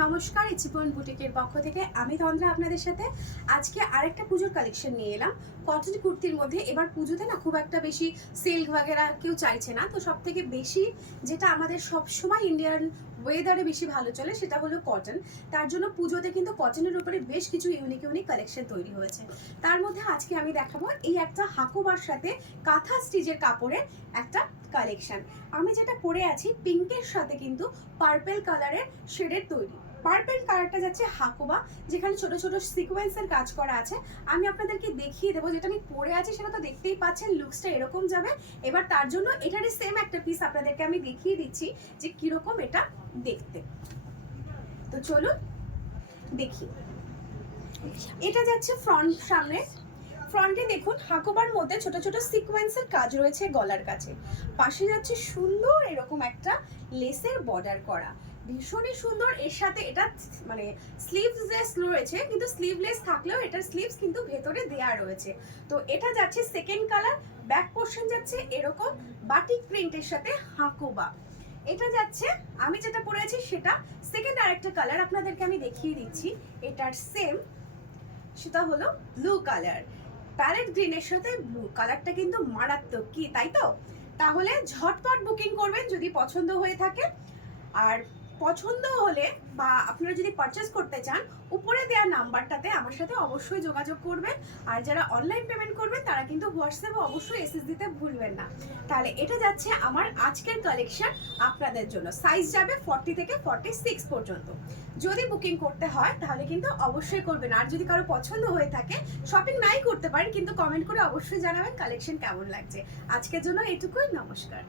নমস্কার, ইচিপন বুটিকের পক্ষ থেকে আমি তন্দ্রা আপনাদের সাথে আজকে আরেকটা পুজোর কালেকশন নিয়ে এলাম। কটন কুর্তির মধ্যে এবার পুজোতে না খুব একটা বেশি সিল্ক বাগেরা কেউ চাইছে না, তো সব থেকে বেশি যেটা আমাদের সব সময় ইন্ডিয়ান ওয়েদারে বেশি ভালো চলে সেটা হলো কটন। তার জন্য পুজোতে কিন্তু কটনের উপরে বেশ কিছু ইউনিক কালেকশন তৈরি হয়েছে। তার মধ্যে আজকে আমি দেখাবো এই একটা হাকুবার সাথে কাঁথা স্টিচের কাপড়ের একটা কালেকশন। আমি যেটা পরে আছি পিঙ্কের সাথে কিন্তু পার্পল কালারের শেডের তৈরি। পার্পল কালারটা যাচ্ছে হাকুবা, যেখানে ছোট ছোট সিকোয়েন্সের কাজ করা আছে। আমি আপনাদেরকে দেখিয়ে দেবো, যেটা আমি পরে আছি সেটা তো দেখতেই পাচ্ছেন, লুকসটা এরকম যাবে। এবার তার জন্য এটারই সেম একটা পিস আপনাদেরকে আমি দেখিয়ে দিচ্ছি যে কিরকম এটা দেখতে। তো চলুন দেখি। এটা যাচ্ছে ফ্রন্ট, সামনে ফ্রন্টে দেখুন হাকুবার মধ্যে ছোট ছোট সিকোয়েন্সের কাজ রয়েছে গলার কাছে। পাশে যাচ্ছে সুন্দর এরকম একটা লেসের বর্ডার করা, ভীষণই সুন্দর। এর সাথে এটা মানে স্লিভলেস রয়েছে, কিন্তু স্লিভলেস থাকলেও এটার স্লিভস কিন্তু ভেতরে দেয়া রয়েছে। তো এটা যাচ্ছে সেকেন্ড কালার। ব্যাক পোর্শন যাচ্ছে এরকম বাটিক প্রিন্টের সাথে হাকুবা। এটা যাচ্ছে, আমি যেটা পরে আছি সেটা সেকেন্ড আরেকটা কালার আপনাদেরকে আমি দেখিয়ে দিচ্ছি। এটার সেম, সেটা হলো ব্লু কালার। প্যারেট গ্রিনের সাথে ব্লু কালারটা কিন্তু মারাত্মক, কি তাই তো? তাহলে ঝটপট বুকিং করবেন যদি পছন্দ হয়ে থাকে। আর পছন্দ হলে বা আপনারা যদি পারচেস করতে চান, উপরে দেওয়া নাম্বারটাতে আমার সাথে অবশ্যই যোগাযোগ করবেন। আর যারা অনলাইন পেমেন্ট করবেন তারা কিন্তু হোয়াটসঅ্যাপে অবশ্যই এসএস দিতে ভুলবেন না। তাহলে এটা যাচ্ছে আমার আজকের কালেকশন আপনাদের জন্য। সাইজ যাবে 40 থেকে 46 পর্যন্ত। যদি বুকিং করতে হয় তাহলে কিন্তু অবশ্যই করবেন। আর যদি কারো পছন্দ হয়ে থাকে, শপিং নাই করতে পারেন, কিন্তু কমেন্ট করে অবশ্যই জানাবেন কালেকশন কেমন লাগছে। আজকের জন্য এটুকুই, নমস্কার।